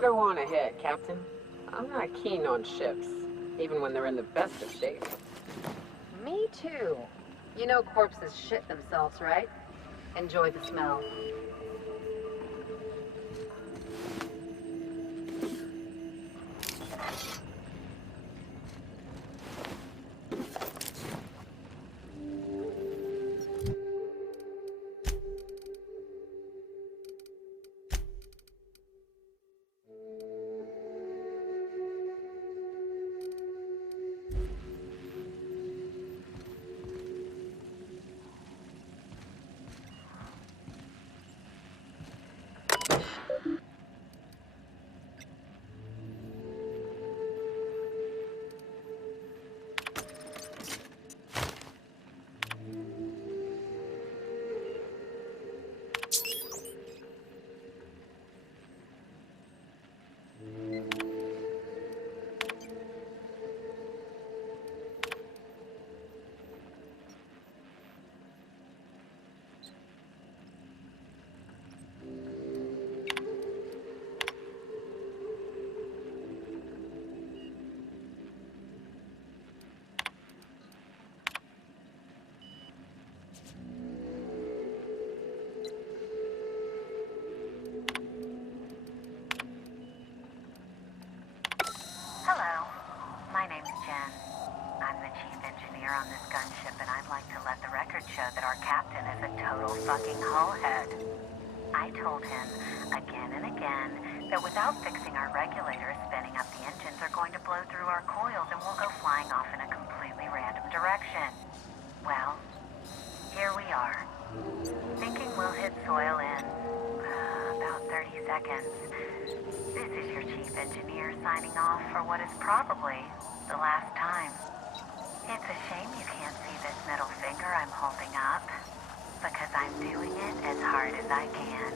Go on ahead, Captain. I'm not keen on ships, even when they're in the best of state. Me too. You know corpses shit themselves, right? Enjoy the smell. Hello, my name's Jen. I'm the chief engineer on this gunship, and I'd like to let the record show that our captain is a total fucking hullhead. I told him again and again that without fixing our regulators, spinning up the engines are going to blow through our coils and we'll go flying off in a completely random direction. Well, here we are, thinking we'll hit soil in about 30 seconds. This is your chief engineer signing off for what is probably the last time. It's a shame you can't see this middle finger I'm holding up, because I'm doing it as hard as I can.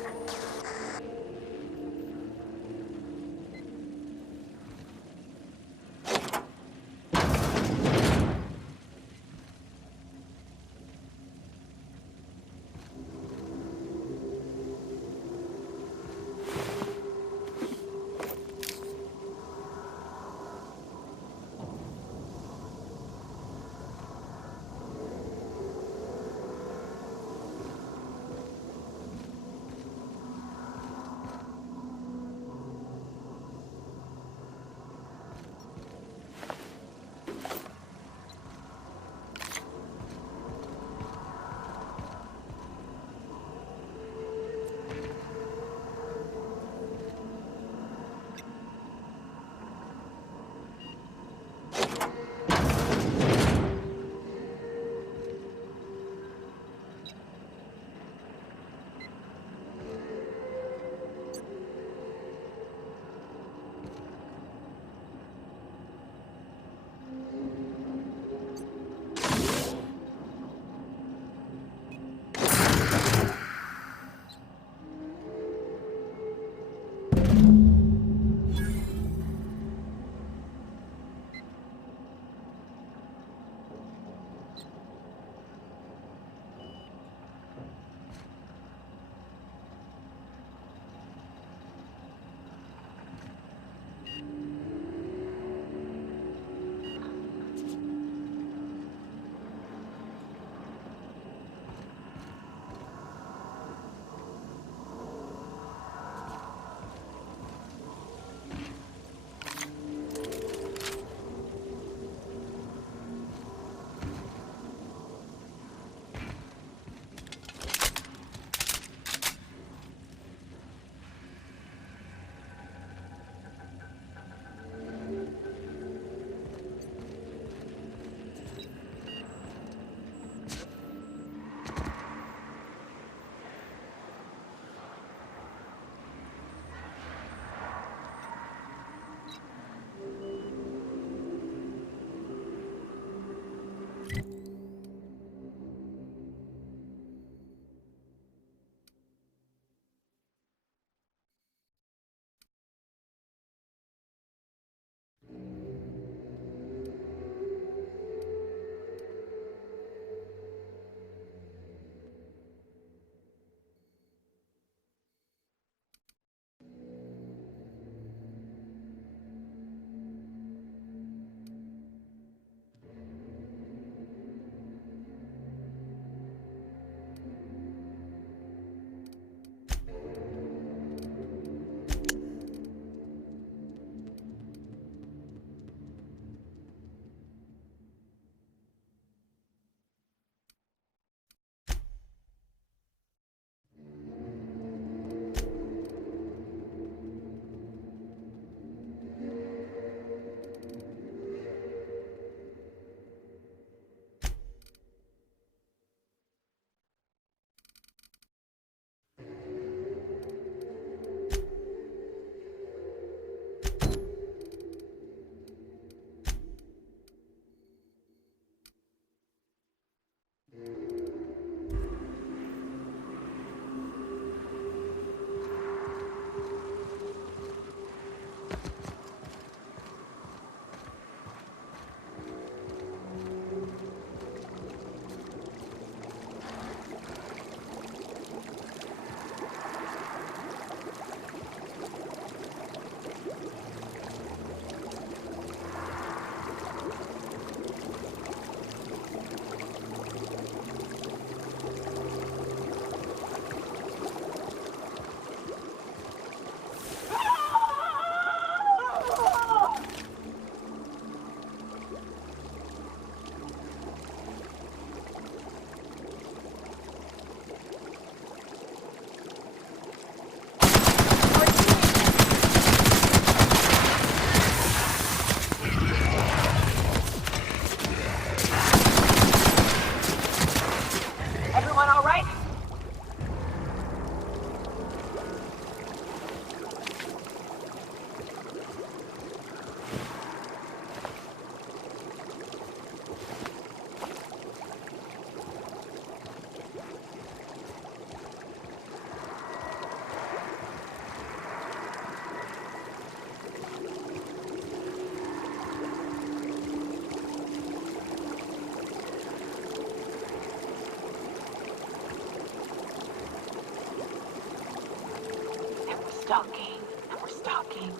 stalking, and we're stalking.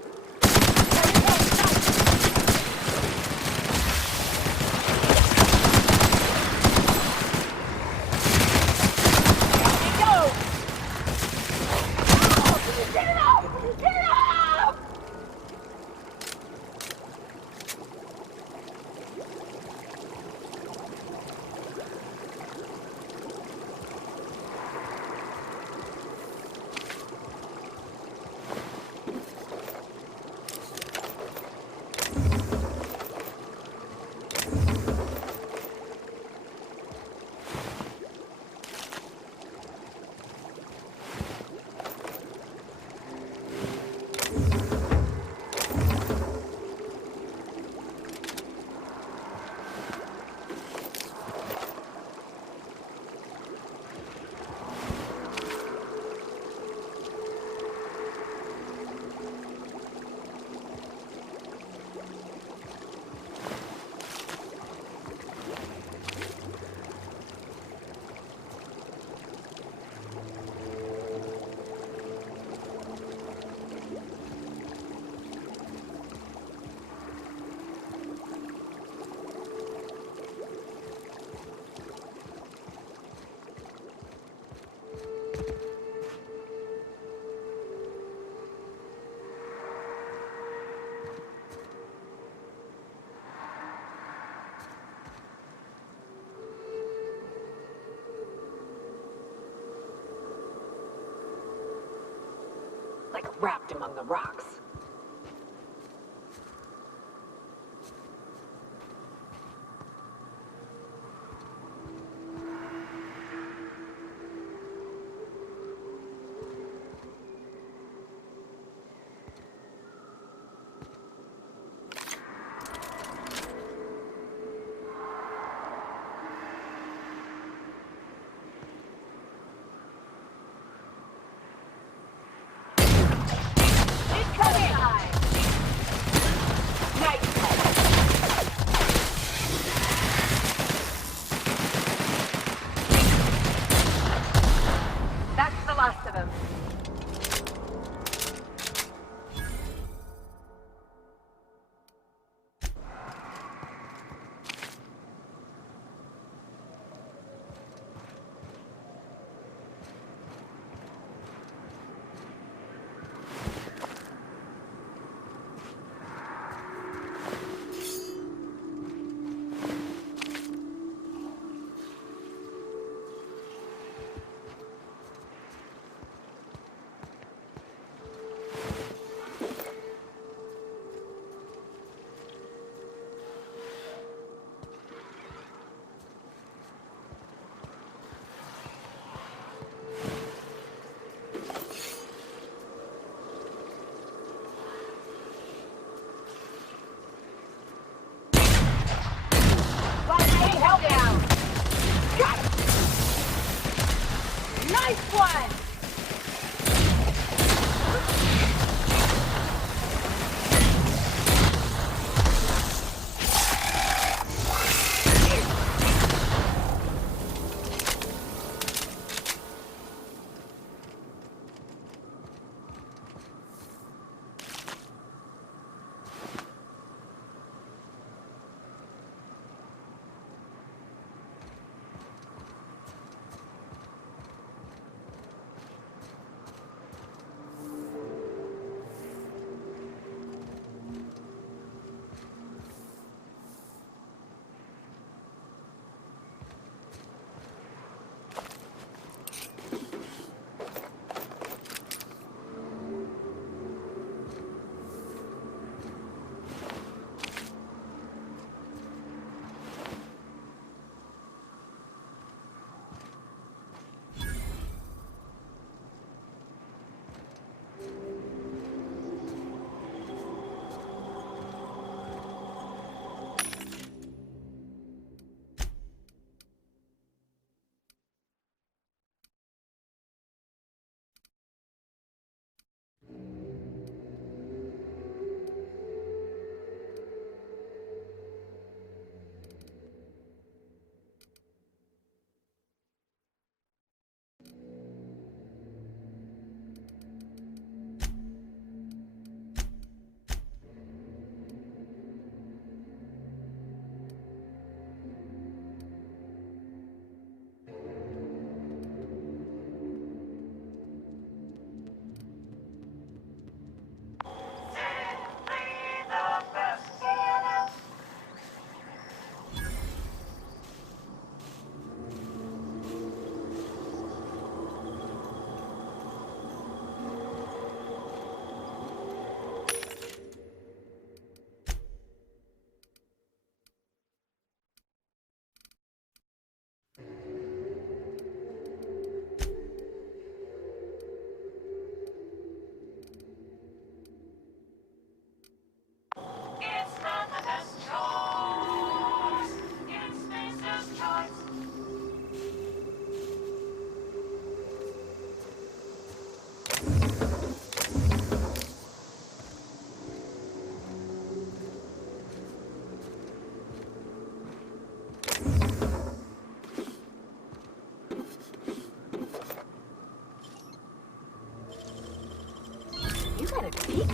Like wrapped among the rocks. That's the last of them.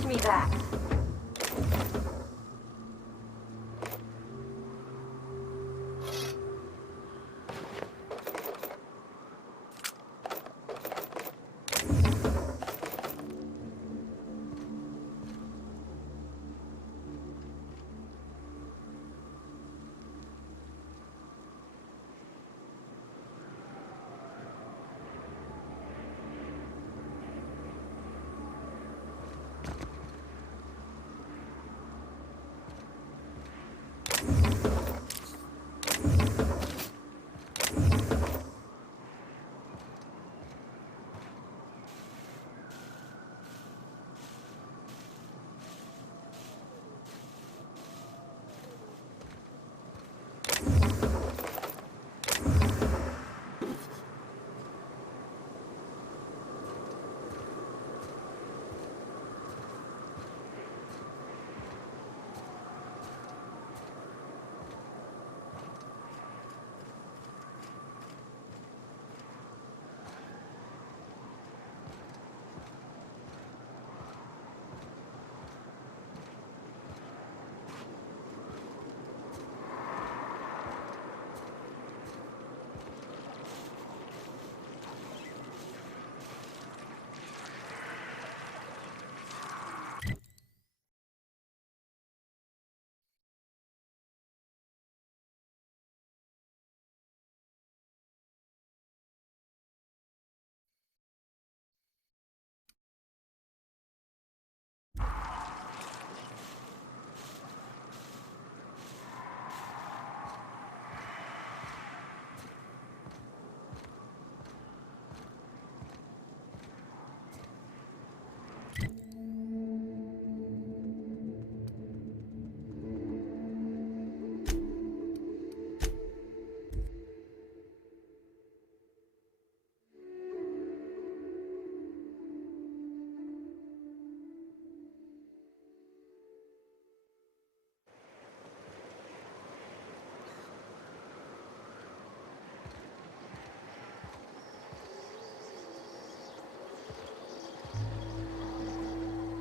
me that.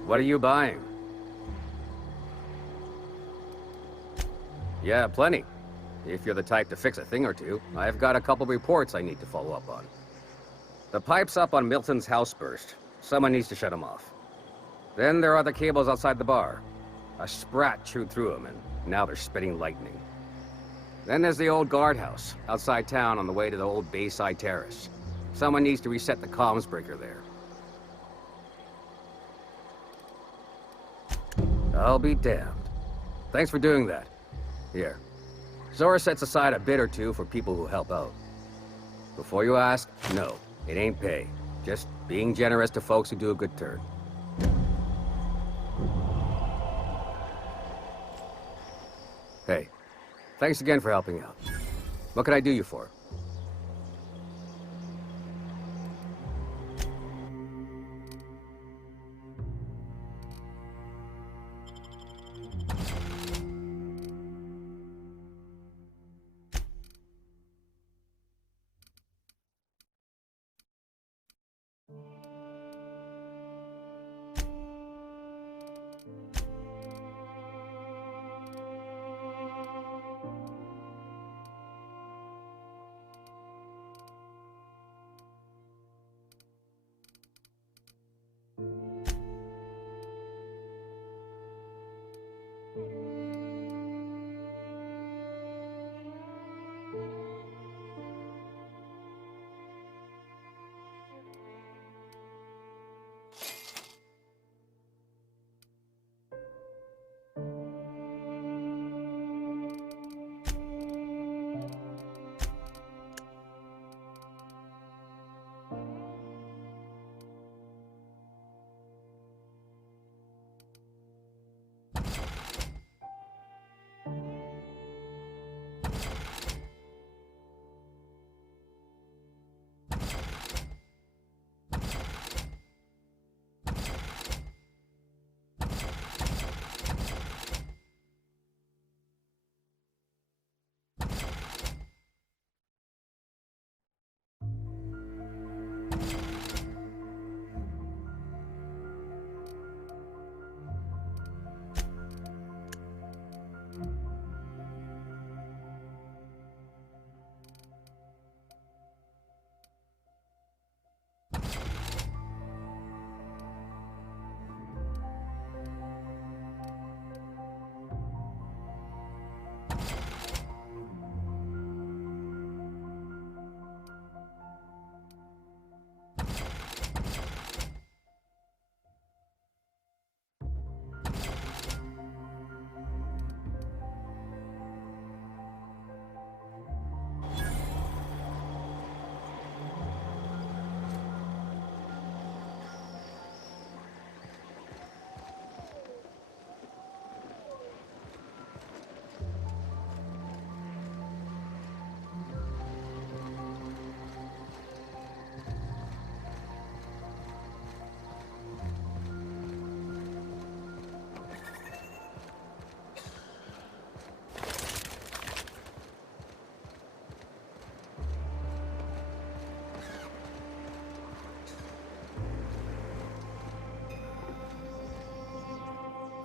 What are you buying? Yeah, plenty. If you're the type to fix a thing or two, I've got a couple reports I need to follow up on. The pipes up on Milton's house burst. Someone needs to shut them off. Then there are the cables outside the bar. A sprat chewed through them, and now they're spitting lightning. Then there's the old guardhouse, outside town on the way to the old Bayside Terrace. Someone needs to reset the comms breaker there. I'll be damned. Thanks for doing that. Here. Zora sets aside a bit or two for people who help out. Before you ask, no, it ain't pay. Just being generous to folks who do a good turn. Hey, thanks again for helping out. What can I do you for?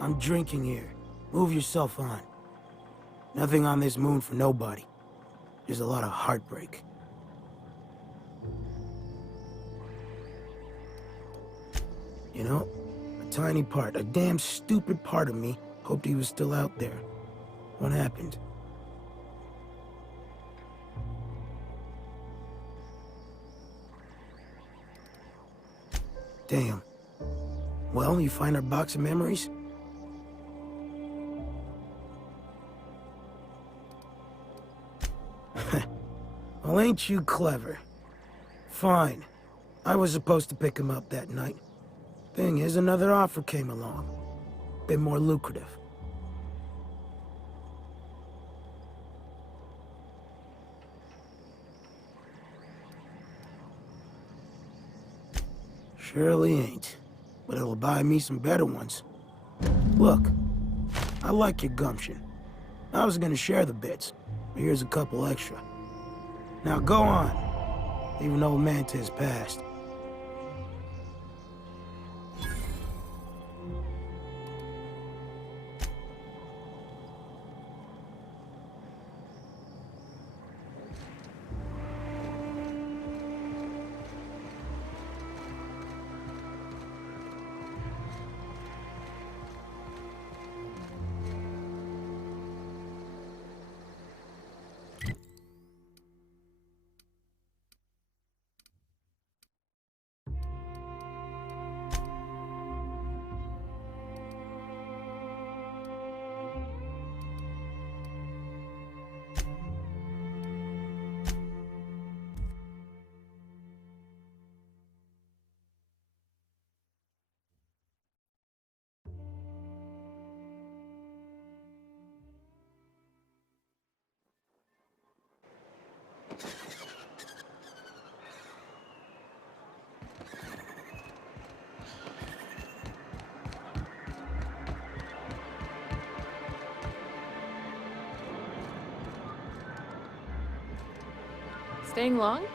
I'm drinking here. Move yourself on. Nothing on this moon for nobody. There's a lot of heartbreak. You know, a tiny part, a damn stupid part of me hoped he was still out there. What happened? Damn. Well, you find our box of memories? Well, ain't you clever? Fine. I was supposed to pick him up that night. Thing is, another offer came along. Bit more lucrative. Surely ain't. But it'll buy me some better ones. Look, I like your gumption. I was gonna share the bits, but here's a couple extra. Now go on. Even old Mantis passed. Staying long?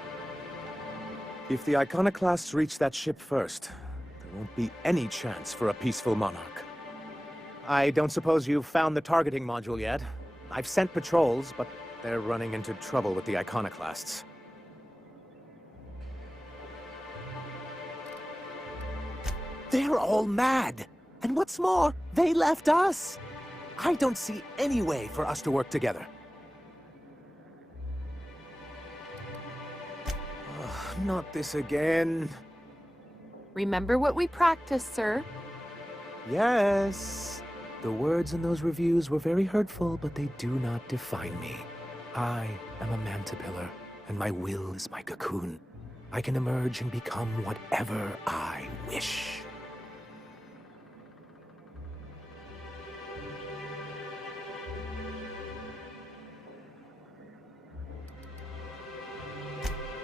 If the Iconoclasts reach that ship first, there won't be any chance for a peaceful Monarch. I don't suppose you've found the targeting module yet. I've sent patrols, but they're running into trouble with the Iconoclasts. They're all mad! And what's more, they left us! I don't see any way for us to work together. Not this again. Remember what we practiced, sir. Yes. The words in those reviews were very hurtful, but they do not define me. I am a mantipillar, and my will is my cocoon. I can emerge and become whatever I wish.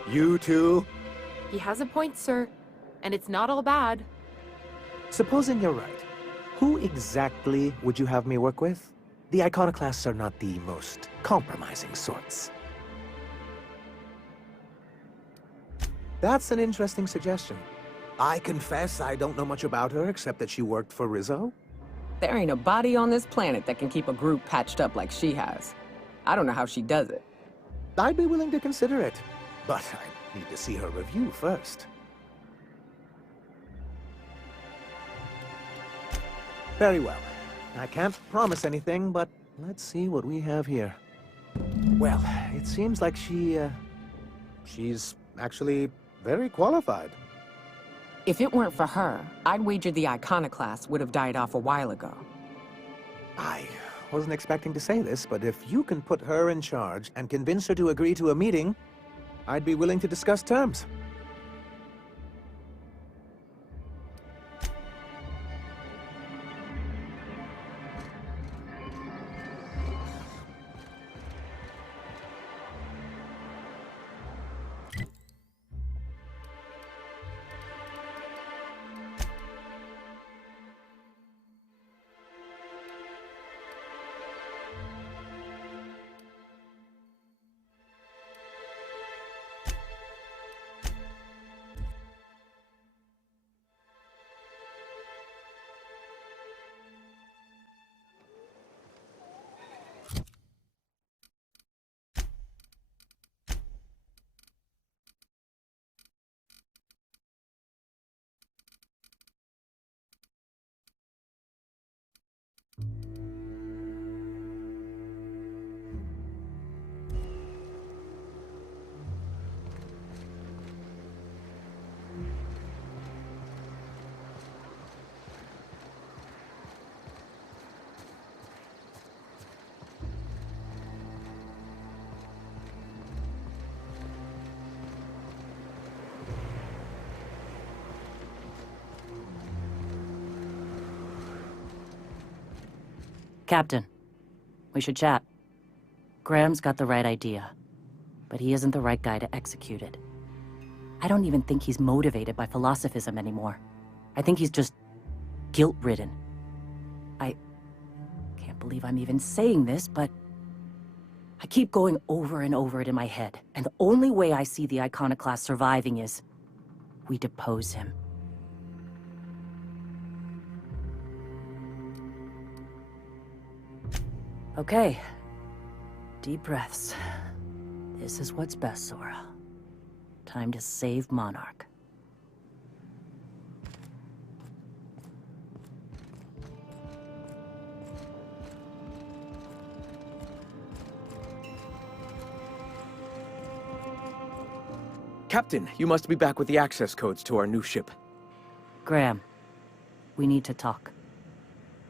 You too? He has a point, sir. And it's not all bad. Supposing you're right, who exactly would you have me work with? The Iconoclasts are not the most compromising sorts. That's an interesting suggestion. I confess I don't know much about her except that she worked for Rizzo. There ain't a body on this planet that can keep a group patched up like she has. I don't know how she does it. I'd be willing to consider it, but I need to see her review first. Very well. I can't promise anything, but let's see what we have here. Well, it seems like she's actually very qualified. If it weren't for her, I'd wager the Iconoclasts would have died off a while ago. I wasn't expecting to say this, but if you can put her in charge and convince her to agree to a meeting, I'd be willing to discuss terms. Captain, we should chat. Graham's got the right idea, but he isn't the right guy to execute it. I don't even think he's motivated by philosophism anymore. I think he's just guilt-ridden. I can't believe I'm even saying this, but I keep going over and over it in my head, and the only way I see the Iconoclast surviving is we depose him. Okay. Deep breaths. This is what's best, Sora. Time to save Monarch. Captain, you must be back with the access codes to our new ship. Graham, we need to talk.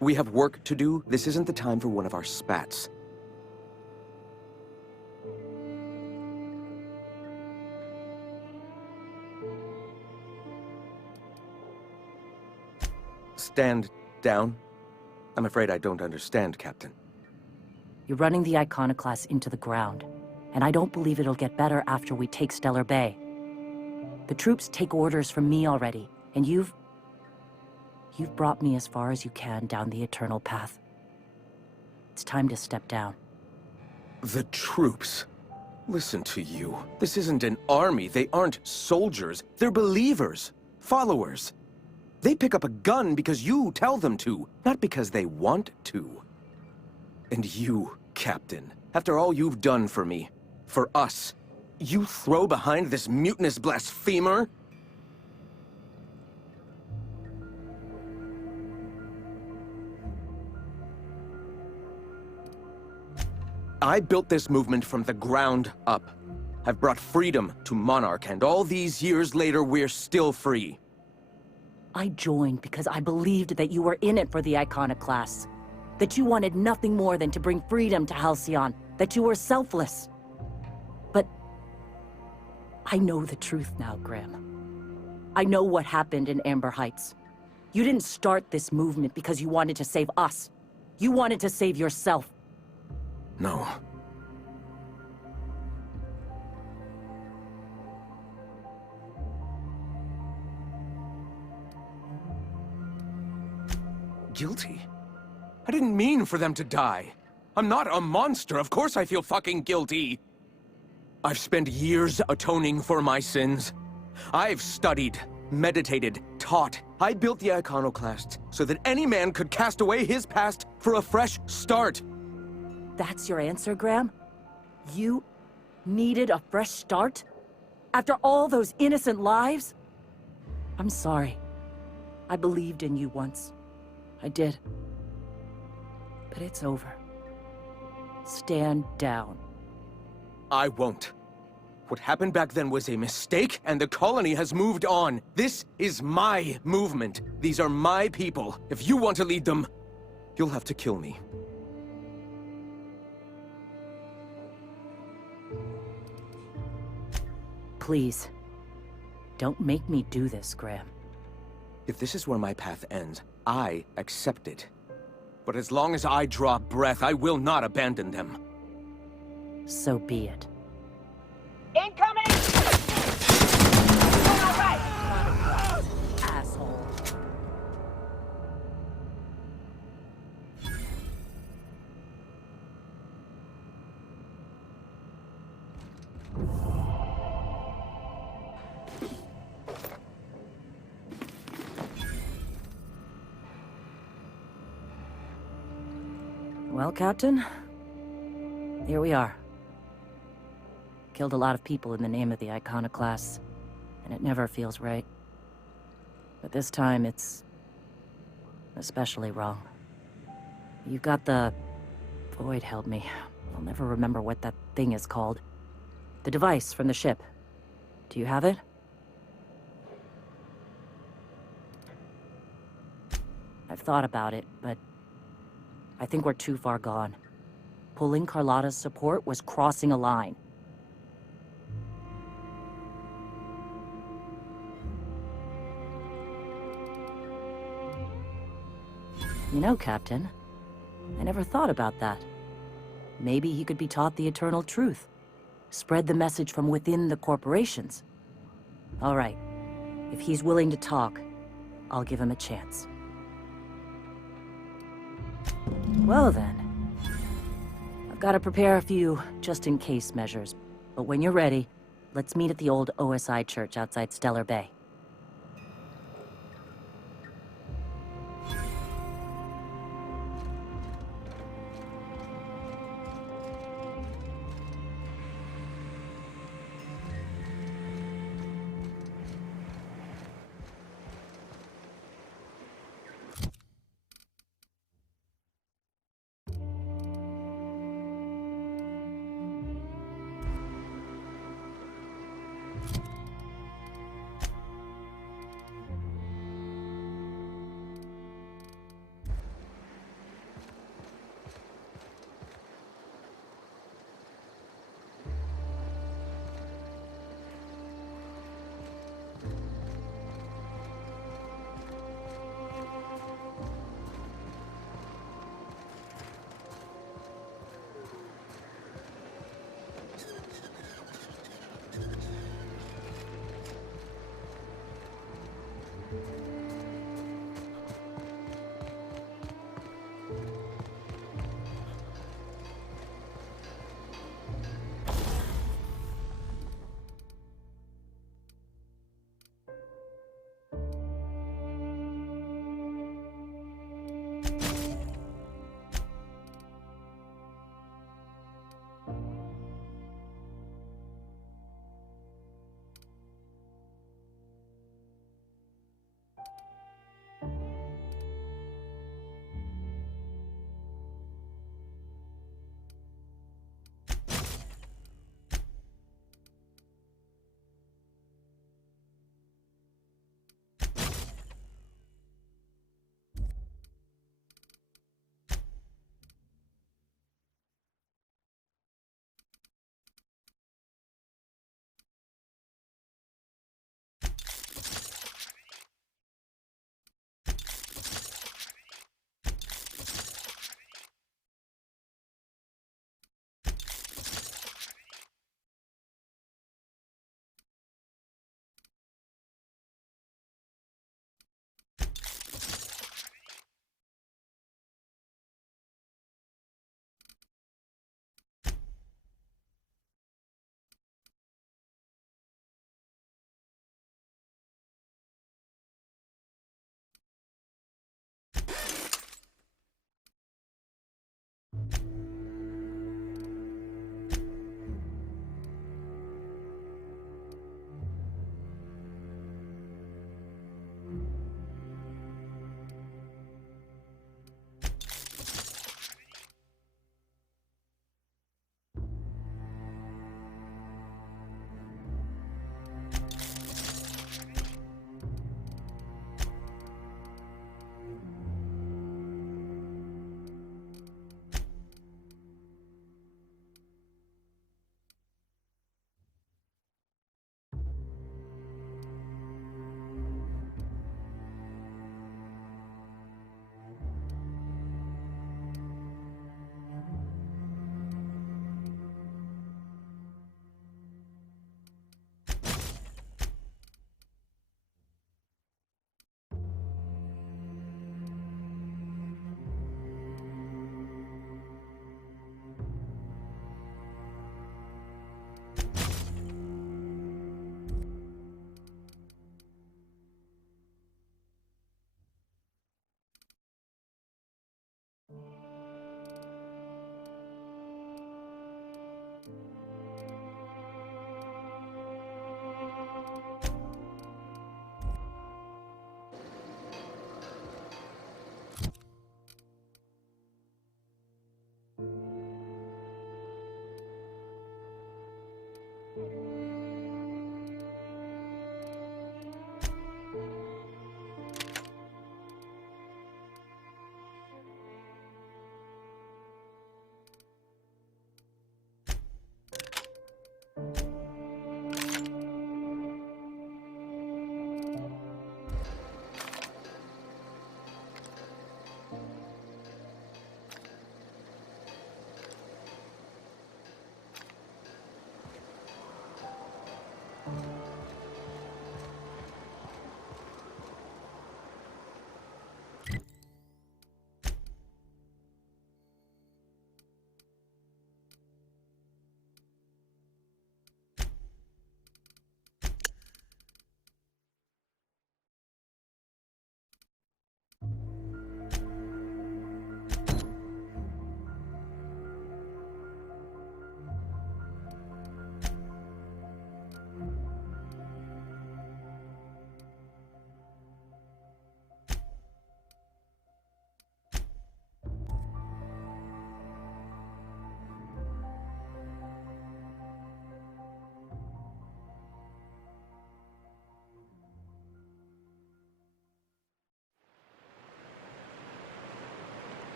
We have work to do. This isn't the time for one of our spats. Stand down. I'm afraid I don't understand, Captain. You're running the Iconoclast into the ground, and I don't believe it'll get better after we take Stellar Bay. The troops take orders from me already, and you've brought me as far as you can down the eternal path. It's time to step down. The troops. Listen to you. This isn't an army. They aren't soldiers. They're believers. Followers. They pick up a gun because you tell them to, not because they want to. And you, Captain, after all you've done for me, for us, you throw behind this mutinous blasphemer? I built this movement from the ground up. I've brought freedom to Monarch, and all these years later, we're still free. I joined because I believed that you were in it for the Iconoclasts. That you wanted nothing more than to bring freedom to Halcyon. That you were selfless. But I know the truth now, Graham. I know what happened in Amber Heights. You didn't start this movement because you wanted to save us. You wanted to save yourself. No. Guilty? I didn't mean for them to die. I'm not a monster. Of course I feel fucking guilty. I've spent years atoning for my sins. I've studied, meditated, taught. I built the Iconoclasts so that any man could cast away his past for a fresh start. That's your answer, Graham? You needed a fresh start? After all those innocent lives? I'm sorry. I believed in you once. I did. But it's over. Stand down. I won't. What happened back then was a mistake, and the colony has moved on. This is my movement. These are my people. If you want to lead them, you'll have to kill me. Please. Don't make me do this, Graham. If this is where my path ends, I accept it. But as long as I draw breath, I will not abandon them. So be it. Incoming! All right! Asshole. Well, Captain, here we are. Killed a lot of people in the name of the Iconoclasts, and it never feels right. But this time, it's especially wrong. You got the... Void held me. I'll never remember what that thing is called. The device from the ship. Do you have it? I've thought about it, but I think we're too far gone. Pulling Carlotta's support was crossing a line. You know, Captain, I never thought about that. Maybe he could be taught the eternal truth. Spread the message from within the corporations. All right. If he's willing to talk, I'll give him a chance. Well then. I've got to prepare a few just-in-case measures. But when you're ready, let's meet at the old OSI church outside Stellar Bay.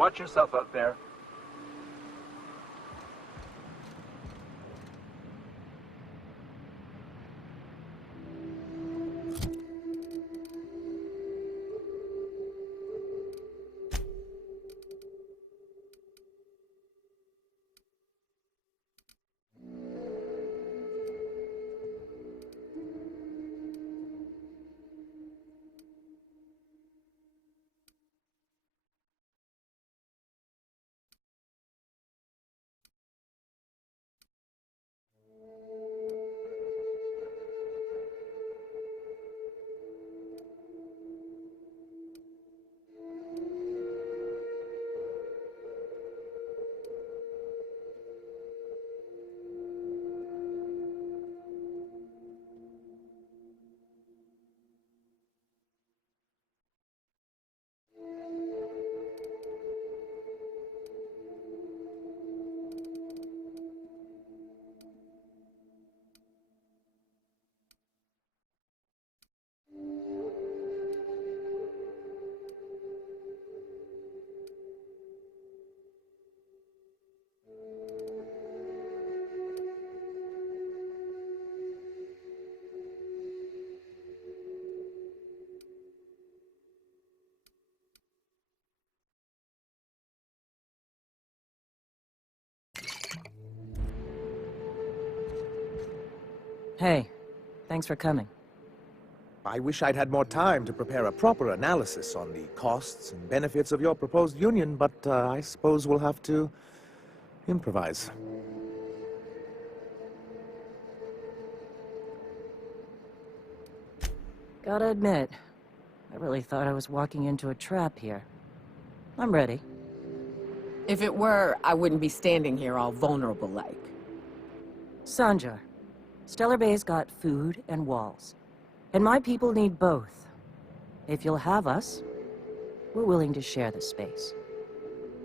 Watch yourself out there. Hey, thanks for coming. I wish I'd had more time to prepare a proper analysis on the costs and benefits of your proposed union, but I suppose we'll have to improvise. Gotta admit, I really thought I was walking into a trap here. I'm ready. If it were, I wouldn't be standing here all vulnerable like. Sanjar, Stellar Bay's got food and walls. And my people need both. If you'll have us, we're willing to share the space.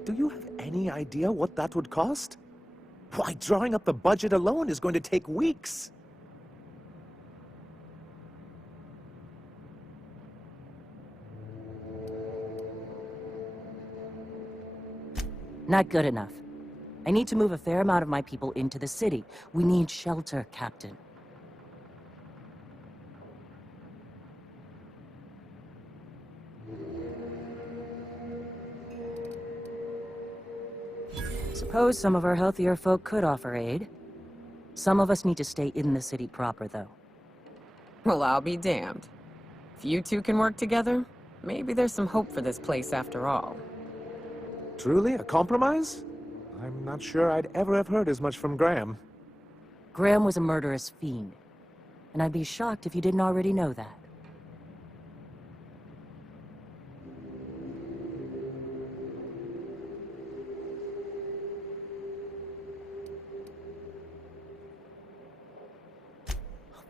Do you have any idea what that would cost? Why, drawing up the budget alone is going to take weeks. Not good enough. I need to move a fair amount of my people into the city. We need shelter, Captain. Suppose some of our healthier folk could offer aid. Some of us need to stay in the city proper, though. Well, I'll be damned. If you two can work together, maybe there's some hope for this place after all. Truly, a compromise? I'm not sure I'd ever have heard as much from Graham. Graham was a murderous fiend, and I'd be shocked if you didn't already know that.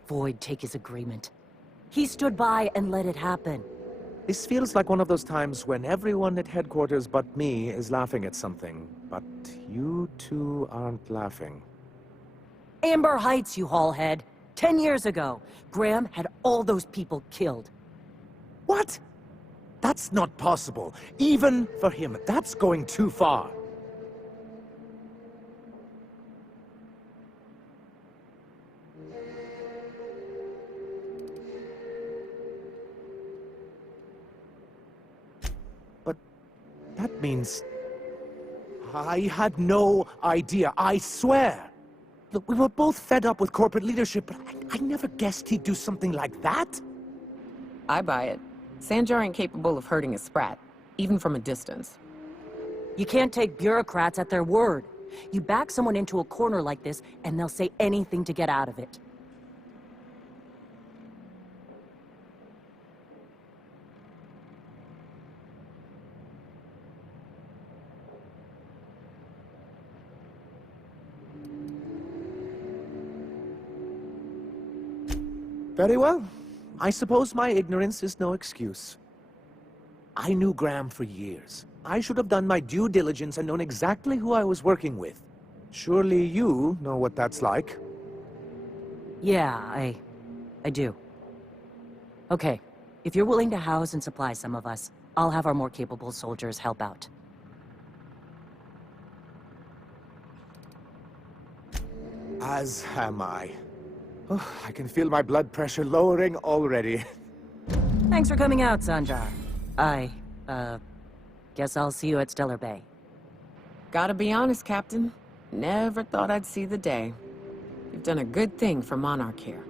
Void take his agreement. He stood by and let it happen. This feels like one of those times when everyone at headquarters but me is laughing at something, but you two aren't laughing. Amber Heights, you haulhead. 10 years ago, Graham had all those people killed. What? That's not possible. Even for him, that's going too far. But that means... I had no idea, I swear. Look, we were both fed up with corporate leadership, but I never guessed he'd do something like that. I buy it. Sanjar ain't capable of hurting a sprat, even from a distance. You can't take bureaucrats at their word. You back someone into a corner like this, and they'll say anything to get out of it. Very well. I suppose my ignorance is no excuse. I knew Graham for years. I should have done my due diligence and known exactly who I was working with. Surely you know what that's like. Yeah, I do. Okay, if you're willing to house and supply some of us, I'll have our more capable soldiers help out. As am I. Oh, I can feel my blood pressure lowering already. Thanks for coming out, Sanjar. Guess I'll see you at Stellar Bay. Gotta be honest, Captain. Never thought I'd see the day. You've done a good thing for Monarch here.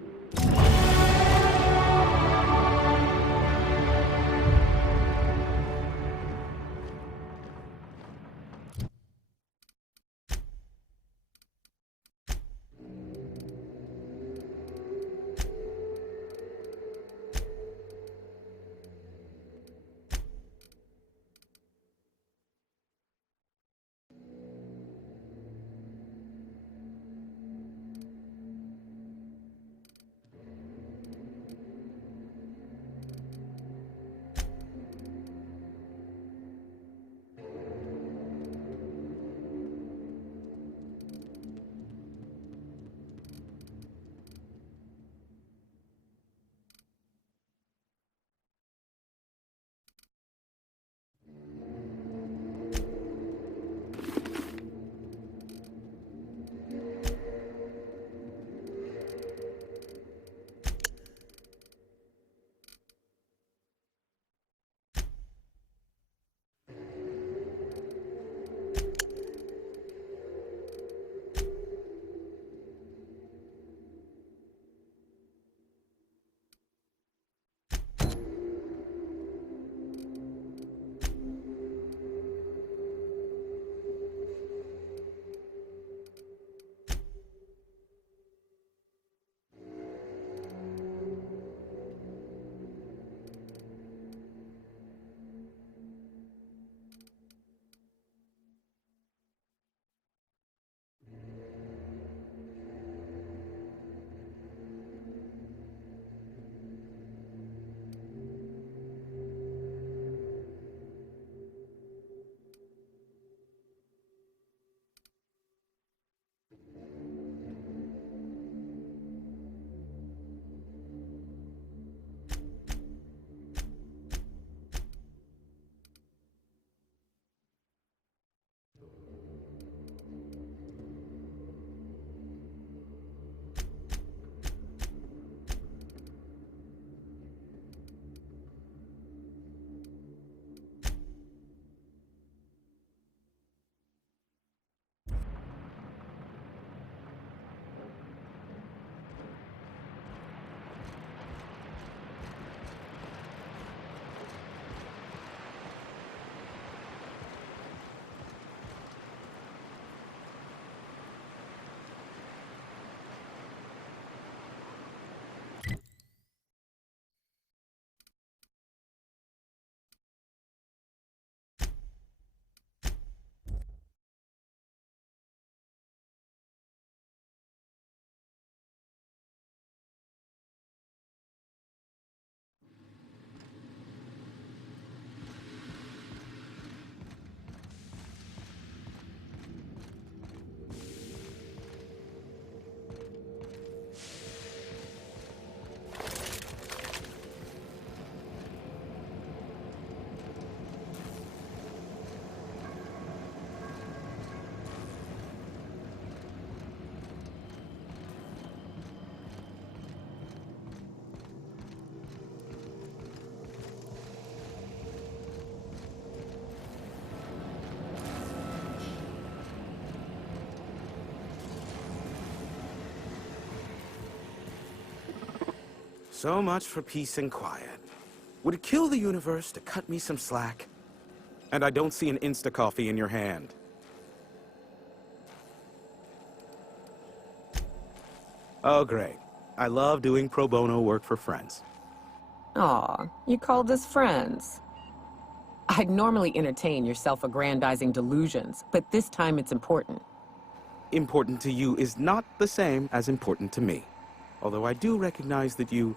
So much for peace and quiet. Would it kill the universe to cut me some slack? And I don't see an Insta-coffee in your hand. Oh, great. I love doing pro bono work for friends. Aw, you called us friends. I'd normally entertain your self-aggrandizing delusions, but this time it's important. Important to you is not the same as important to me. Although I do recognize that you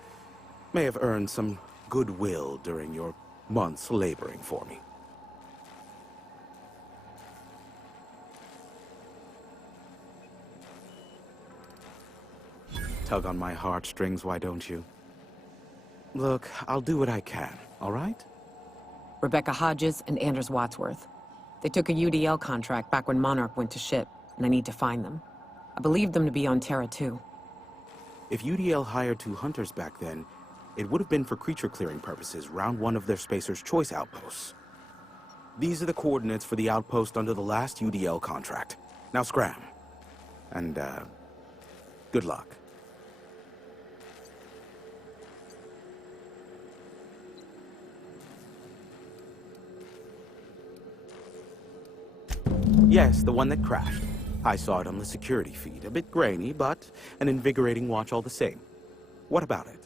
may have earned some goodwill during your months laboring for me. Tug on my heartstrings, why don't you? Look, I'll do what I can, all right? Rebecca Hodges and Anders Wadsworth. They took a UDL contract back when Monarch went to ship, and I need to find them. I believe them to be on Terra 2. If UDL hired 2 hunters back then, it would have been for creature clearing purposes round one of their Spacer's Choice outposts. These are the coordinates for the outpost under the last UDL contract. Now scram. And, good luck. Yes, the one that crashed. I saw it on the security feed. A bit grainy, but an invigorating watch all the same. What about it?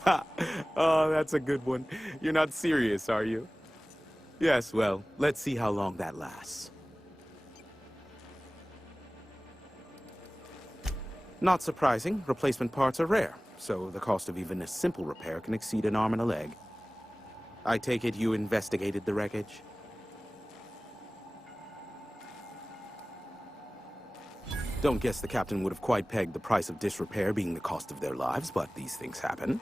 Ha! Oh, that's a good one. You're not serious, are you? Yes, well, let's see how long that lasts. Not surprising, replacement parts are rare, so the cost of even a simple repair can exceed an arm and a leg. I take it you investigated the wreckage? Don't guess the captain would have quite pegged the price of disrepair being the cost of their lives, but these things happen.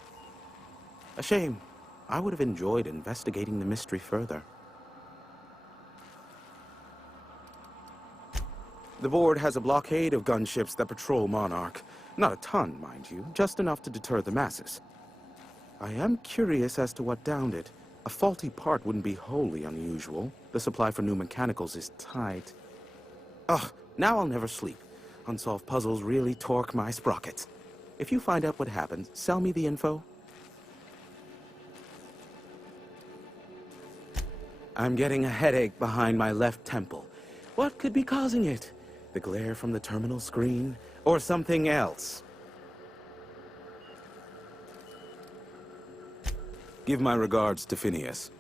A shame. I would have enjoyed investigating the mystery further. The board has a blockade of gunships that patrol Monarch. Not a ton, mind you, just enough to deter the masses. I am curious as to what downed it. A faulty part wouldn't be wholly unusual. The supply for new mechanicals is tight. Ugh, now I'll never sleep. Unsolved puzzles really torque my sprockets. If you find out what happened, sell me the info. I'm getting a headache behind my left temple. What could be causing it? The glare from the terminal screen? Or something else? Give my regards to Phineas.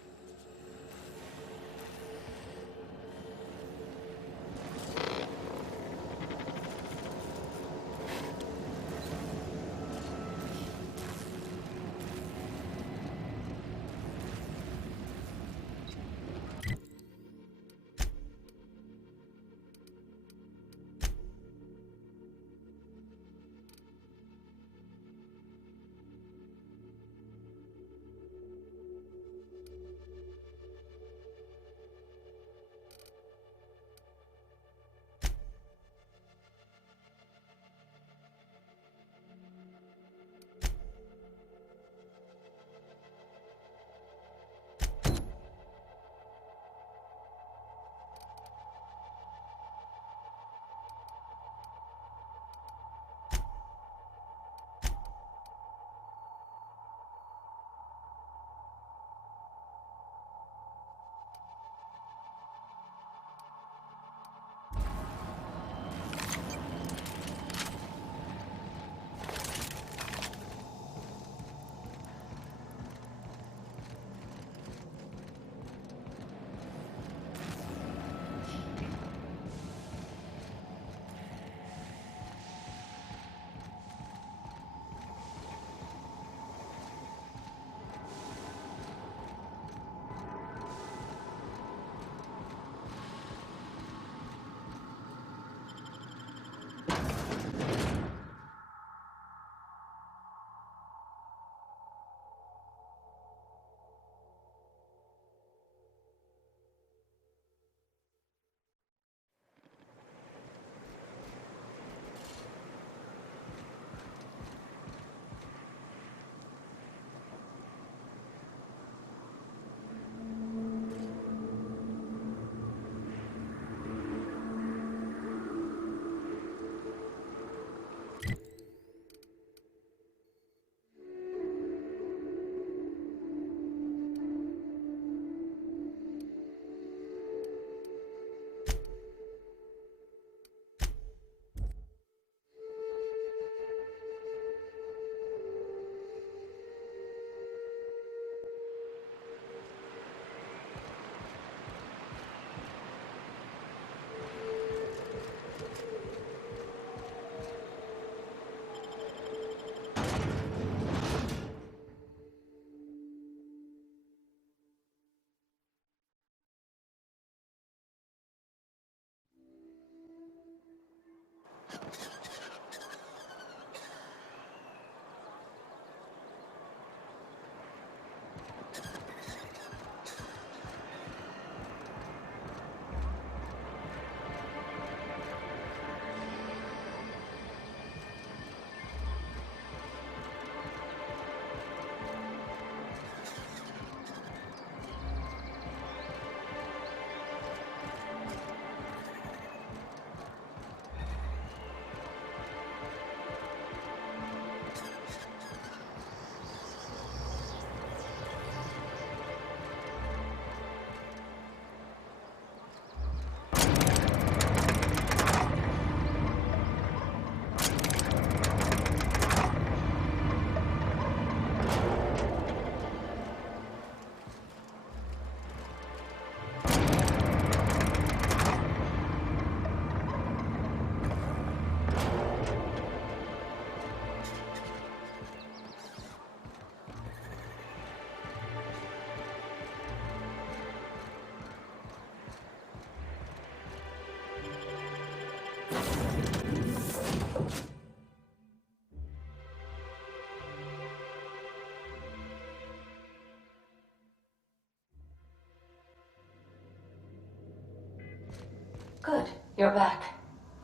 Good, you're back.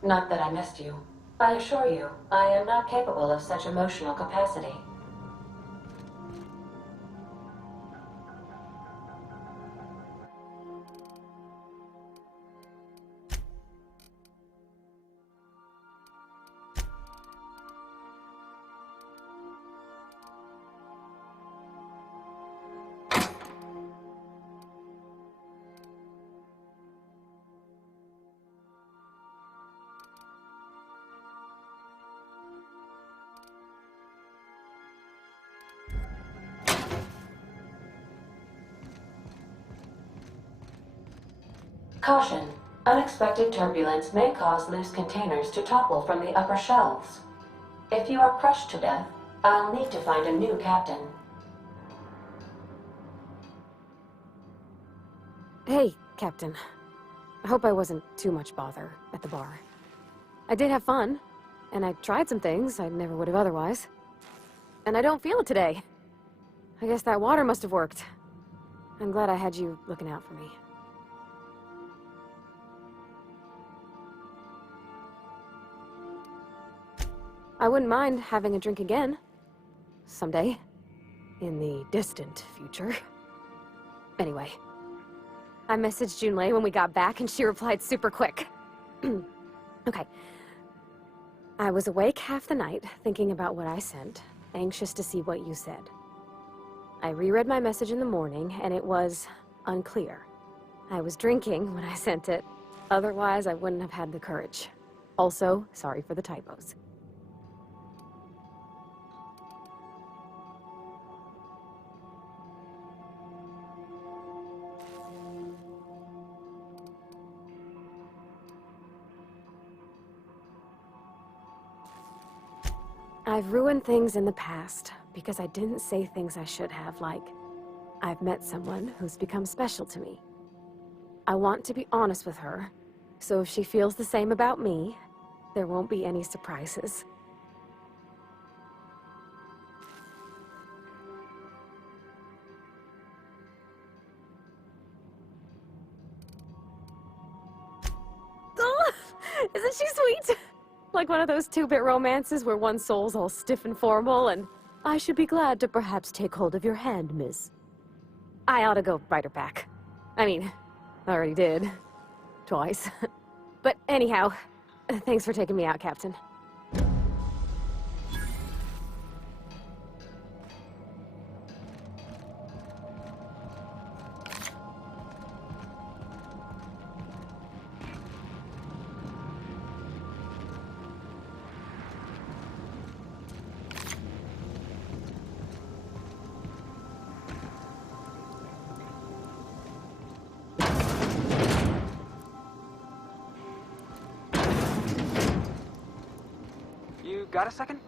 Not that I missed you. I assure you, I am not capable of such emotional capacity. Caution. Unexpected turbulence may cause loose containers to topple from the upper shelves. If you are crushed to death, I'll need to find a new captain. Hey, Captain. I hope I wasn't too much bother at the bar. I did have fun, and I tried some things I never would have otherwise. And I don't feel it today. I guess that water must have worked. I'm glad I had you looking out for me. I wouldn't mind having a drink again. Someday. In the distant future. Anyway. I messaged Junlei when we got back and she replied super quick. Okay. I was awake half the night, thinking about what I sent, anxious to see what you said. I reread my message in the morning, and it was unclear. I was drinking when I sent it. Otherwise, I wouldn't have had the courage. Also, sorry for the typos. I've ruined things in the past because I didn't say things I should have, like, I've met someone who's become special to me. I want to be honest with her, so if she feels the same about me, there won't be any surprises. Oh, isn't she sweet? Like one of those two-bit romances where one soul's all stiff and formal and, I should be glad to perhaps take hold of your hand, miss. I ought to go write her back. I mean, I already did. Twice. But anyhow, thanks for taking me out, Captain. You got a second?